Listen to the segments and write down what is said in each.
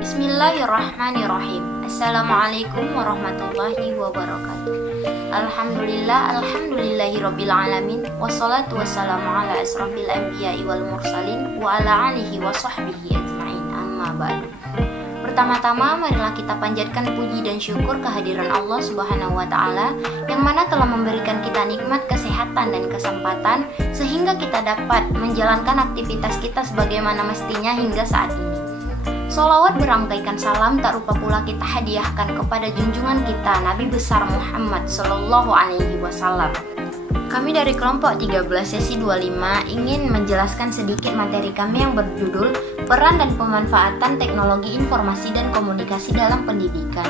Bismillahirrahmanirrahim. Assalamualaikum warahmatullahi wabarakatuh. Alhamdulillahirabbil alamin. Wassalatu wassalamu ala asrofil anbiya'i wal mursalin wa ala alihi wa sahbihi ajma'in. Amma ba'du. Pertama-tama marilah kita panjatkan puji dan syukur kehadiran Allah Subhanahu wa taala yang mana telah memberikan kita nikmat kesehatan dan kesempatan sehingga kita dapat menjalankan aktivitas kita sebagaimana mestinya hingga saat ini. Sholawat berangkaikan salam tak lupa pula kita hadiahkan kepada junjungan kita Nabi besar Muhammad Sallallahu Alaihi Wasallam. Kami dari kelompok 13 sesi 25 ingin menjelaskan sedikit materi kami yang berjudul Peran dan Pemanfaatan Teknologi Informasi dan Komunikasi dalam Pendidikan.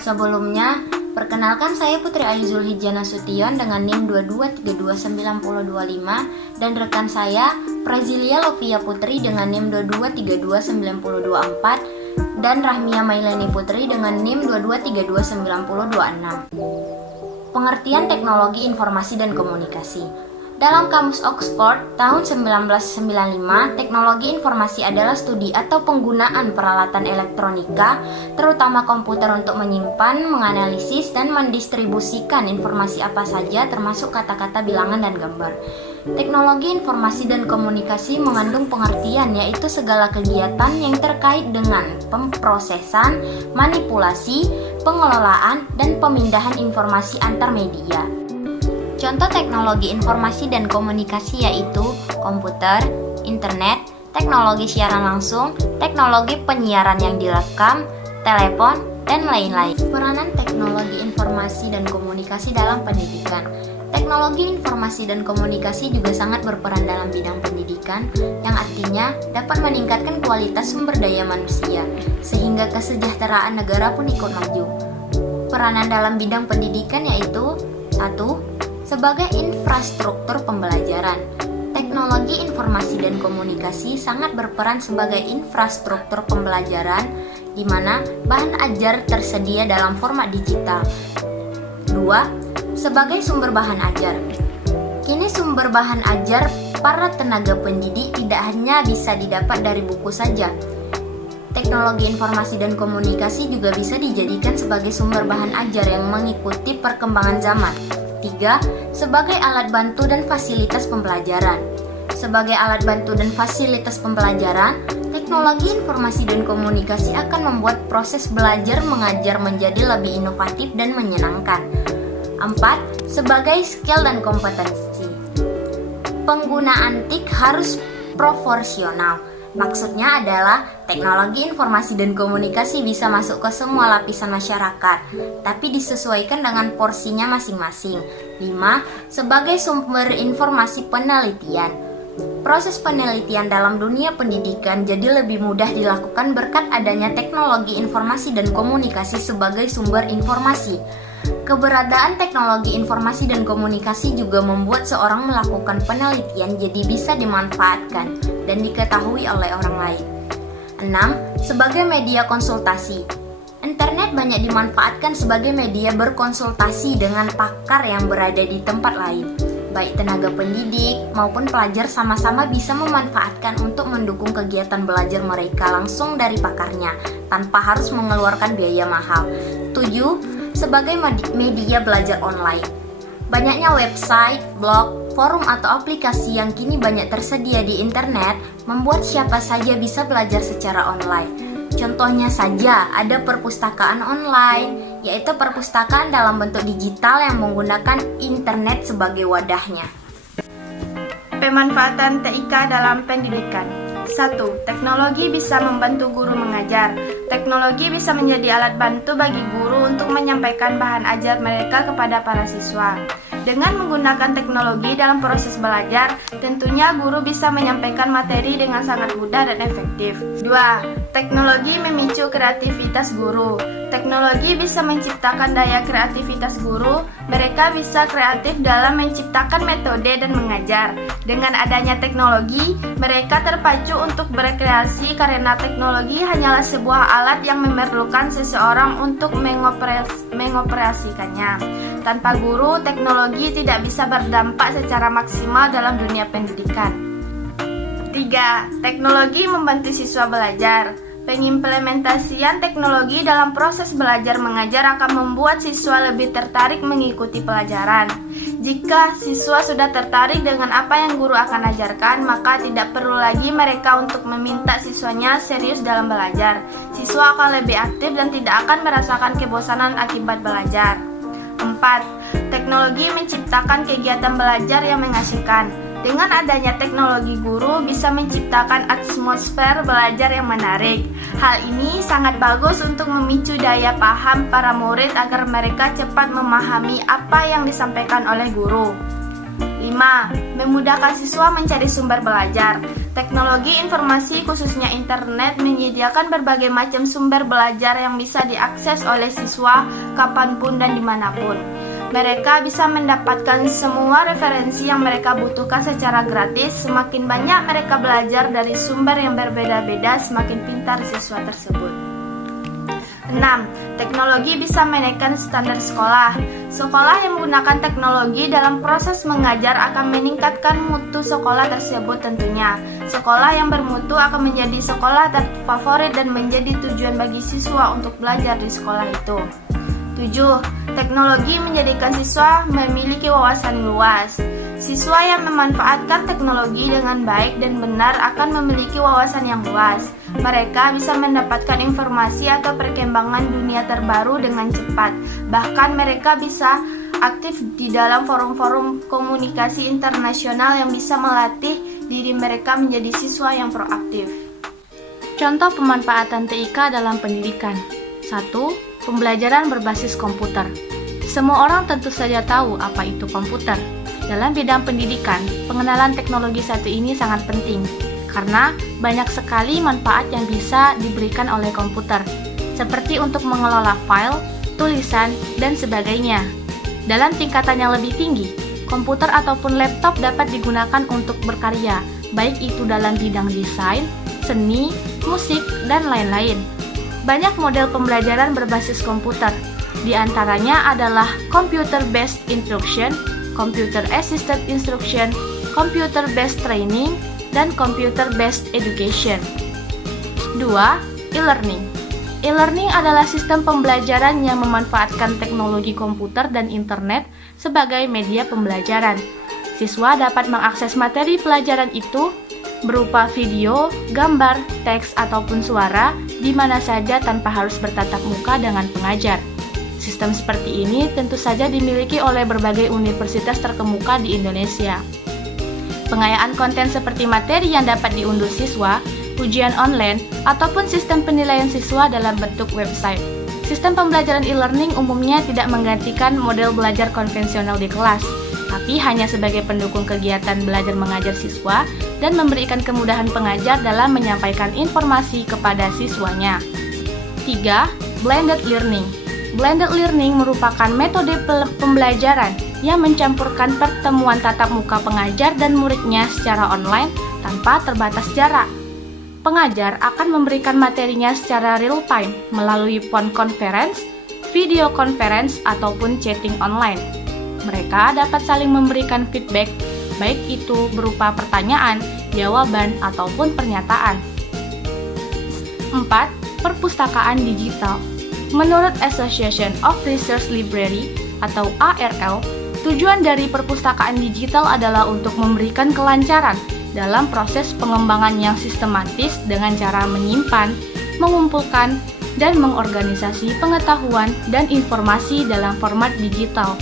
Sebelumnya, perkenalkan saya Putri Ayu Zulhijjah Nasution dengan NIM 22329025 dan rekan saya Prazilia Lovia Putri dengan NIM 22329024 dan Rahmia Mailani Putri dengan NIM 22329026. Pengertian teknologi informasi dan komunikasi. Dalam Kamus Oxford tahun 1995, teknologi informasi adalah studi atau penggunaan peralatan elektronika, terutama komputer untuk menyimpan, menganalisis, dan mendistribusikan informasi apa saja termasuk kata-kata, bilangan, dan gambar. Teknologi informasi dan komunikasi mengandung pengertian yaitu segala kegiatan yang terkait dengan pemrosesan, manipulasi, pengelolaan, dan pemindahan informasi antar media. Contoh teknologi informasi dan komunikasi yaitu komputer, internet, teknologi siaran langsung, teknologi penyiaran yang direkam, telepon, dan lain-lain. Peranan teknologi informasi dan komunikasi dalam pendidikan. Teknologi informasi dan komunikasi juga sangat berperan dalam bidang pendidikan, yang artinya dapat meningkatkan kualitas sumber daya manusia, sehingga kesejahteraan negara pun ikut maju. Peranan dalam bidang pendidikan yaitu 1. Sebagai infrastruktur pembelajaran. Teknologi informasi dan komunikasi sangat berperan sebagai infrastruktur pembelajaran di mana bahan ajar tersedia dalam format digital. 2. Sebagai sumber bahan ajar. Kini sumber bahan ajar para tenaga pendidik tidak hanya bisa didapat dari buku saja. Teknologi informasi dan komunikasi juga bisa dijadikan sebagai sumber bahan ajar yang mengikuti perkembangan zaman. 3. Sebagai alat bantu dan fasilitas pembelajaran. Sebagai alat bantu dan fasilitas pembelajaran, teknologi informasi dan komunikasi akan membuat proses belajar mengajar menjadi lebih inovatif dan menyenangkan. 4. Sebagai skill dan kompetensi. Penggunaan TIK harus proporsional. Maksudnya adalah teknologi informasi dan komunikasi bisa masuk ke semua lapisan masyarakat, tapi disesuaikan dengan porsinya masing-masing. 5. Sebagai sumber informasi penelitian. Proses penelitian dalam dunia pendidikan jadi lebih mudah dilakukan berkat adanya teknologi informasi dan komunikasi sebagai sumber informasi. Keberadaan teknologi informasi dan komunikasi juga membuat seorang melakukan penelitian jadi bisa dimanfaatkan dan diketahui oleh orang lain. 6. Sebagai media konsultasi. Internet banyak dimanfaatkan sebagai media berkonsultasi dengan pakar yang berada di tempat lain. Baik tenaga pendidik maupun pelajar sama-sama bisa memanfaatkan untuk mendukung kegiatan belajar mereka langsung dari pakarnya tanpa harus mengeluarkan biaya mahal. 7. Sebagai media belajar online. Banyaknya website, blog, forum atau aplikasi yang kini banyak tersedia di internet membuat siapa saja bisa belajar secara online. Contohnya saja ada perpustakaan online, yaitu perpustakaan dalam bentuk digital yang menggunakan internet sebagai wadahnya. Pemanfaatan TIK dalam pendidikan. 1. Teknologi bisa membantu guru mengajar. Teknologi bisa menjadi alat bantu bagi guru untuk menyampaikan bahan ajar mereka kepada para siswa. Dengan menggunakan teknologi dalam proses belajar, tentunya guru bisa menyampaikan materi dengan sangat mudah dan efektif. 2. Teknologi memicu kreativitas guru. Teknologi bisa menciptakan daya kreativitas guru. Mereka bisa kreatif dalam menciptakan metode dan mengajar. Dengan adanya teknologi, mereka terpacu untuk berkreasi karena teknologi hanyalah sebuah alat yang memerlukan seseorang untuk mengoperasikannya. Tanpa guru, teknologi tidak bisa berdampak secara maksimal dalam dunia pendidikan. 3. Teknologi membantu siswa belajar. Pengimplementasian teknologi dalam proses belajar mengajar akan membuat siswa lebih tertarik mengikuti pelajaran. Jika siswa sudah tertarik dengan apa yang guru akan ajarkan, maka tidak perlu lagi mereka untuk meminta siswanya serius dalam belajar. Siswa akan lebih aktif dan tidak akan merasakan kebosanan akibat belajar. 4. Teknologi menciptakan kegiatan belajar yang mengasihkan. Dengan adanya teknologi, guru bisa menciptakan atmosfer belajar yang menarik. Hal ini sangat bagus untuk memicu daya paham para murid agar mereka cepat memahami apa yang disampaikan oleh guru. 5. Memudahkan siswa mencari sumber belajar. Teknologi informasi khususnya internet menyediakan berbagai macam sumber belajar yang bisa diakses oleh siswa kapanpun dan dimanapun. Mereka bisa mendapatkan semua referensi yang mereka butuhkan secara gratis. Semakin banyak mereka belajar dari sumber yang berbeda-beda, semakin pintar siswa tersebut. 6. Teknologi bisa menaikkan standar sekolah. Sekolah yang menggunakan teknologi dalam proses mengajar akan meningkatkan mutu sekolah tersebut tentunya. Sekolah yang bermutu akan menjadi sekolah terfavorit dan menjadi tujuan bagi siswa untuk belajar di sekolah itu. 7. Teknologi menjadikan siswa memiliki wawasan luas. Siswa yang memanfaatkan teknologi dengan baik dan benar akan memiliki wawasan yang luas. Mereka bisa mendapatkan informasi atau perkembangan dunia terbaru dengan cepat. Bahkan mereka bisa aktif di dalam forum-forum komunikasi internasional yang bisa melatih diri mereka menjadi siswa yang proaktif. Contoh pemanfaatan TIK dalam pendidikan. 1. Pembelajaran berbasis komputer. Semua orang tentu saja tahu apa itu komputer. Dalam bidang pendidikan, pengenalan teknologi satu ini sangat penting karena banyak sekali manfaat yang bisa diberikan oleh komputer, seperti untuk mengelola file, tulisan, dan sebagainya. Dalam tingkatan yang lebih tinggi, komputer ataupun laptop dapat digunakan untuk berkarya, baik itu dalam bidang desain, seni, musik, dan lain-lain. Banyak model pembelajaran berbasis komputer, di antaranya adalah computer-based instruction, computer-assisted instruction, computer-based training, dan computer-based education. 2. E-learning. E-learning adalah sistem pembelajaran yang memanfaatkan teknologi komputer dan internet sebagai media pembelajaran. Siswa dapat mengakses materi pelajaran itu berupa video, gambar, teks, ataupun suara di mana saja tanpa harus bertatap muka dengan pengajar. Sistem seperti ini tentu saja dimiliki oleh berbagai universitas terkemuka di Indonesia. Pengayaan konten seperti materi yang dapat diunduh siswa, ujian online, ataupun sistem penilaian siswa dalam bentuk website. Sistem pembelajaran e-learning umumnya tidak menggantikan model belajar konvensional di kelas, tapi hanya sebagai pendukung kegiatan belajar mengajar siswa dan memberikan kemudahan pengajar dalam menyampaikan informasi kepada siswanya. 3. Blended learning. Blended learning merupakan metode pembelajaran yang mencampurkan pertemuan tatap muka pengajar dan muridnya secara online tanpa terbatas jarak. Pengajar akan memberikan materinya secara real time melalui phone conference, video conference, ataupun chatting online. Mereka dapat saling memberikan feedback, baik itu berupa pertanyaan, jawaban, ataupun pernyataan. 4. Perpustakaan digital. Menurut Association of Research Library atau ARL, tujuan dari perpustakaan digital adalah untuk memberikan kelancaran dalam proses pengembangan yang sistematis dengan cara menyimpan, mengumpulkan, dan mengorganisasi pengetahuan dan informasi dalam format digital.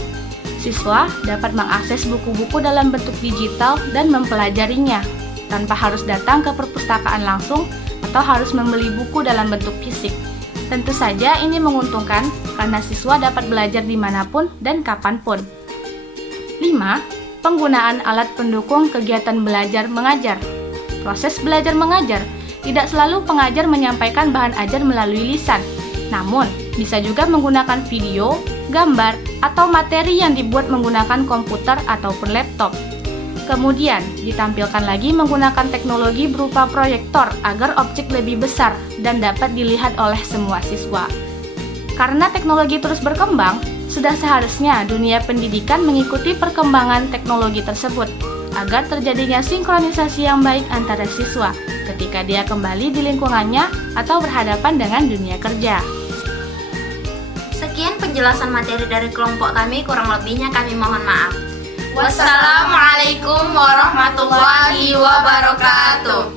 Siswa dapat mengakses buku-buku dalam bentuk digital dan mempelajarinya tanpa harus datang ke perpustakaan langsung atau harus membeli buku dalam bentuk fisik. Tentu saja ini menguntungkan karena siswa dapat belajar dimanapun dan kapanpun. 5. Penggunaan alat pendukung kegiatan belajar mengajar. Proses belajar mengajar tidak selalu pengajar menyampaikan bahan ajar melalui lisan, namun bisa juga menggunakan video, gambar, atau materi yang dibuat menggunakan komputer ataupun laptop. Kemudian, ditampilkan lagi menggunakan teknologi berupa proyektor agar objek lebih besar dan dapat dilihat oleh semua siswa. Karena teknologi terus berkembang, sudah seharusnya dunia pendidikan mengikuti perkembangan teknologi tersebut agar terjadinya sinkronisasi yang baik antara siswa ketika dia kembali di lingkungannya atau berhadapan dengan dunia kerja. Sekian penjelasan materi dari kelompok kami, kurang lebihnya kami mohon maaf. Wassalamualaikum warahmatullahi wabarakatuh.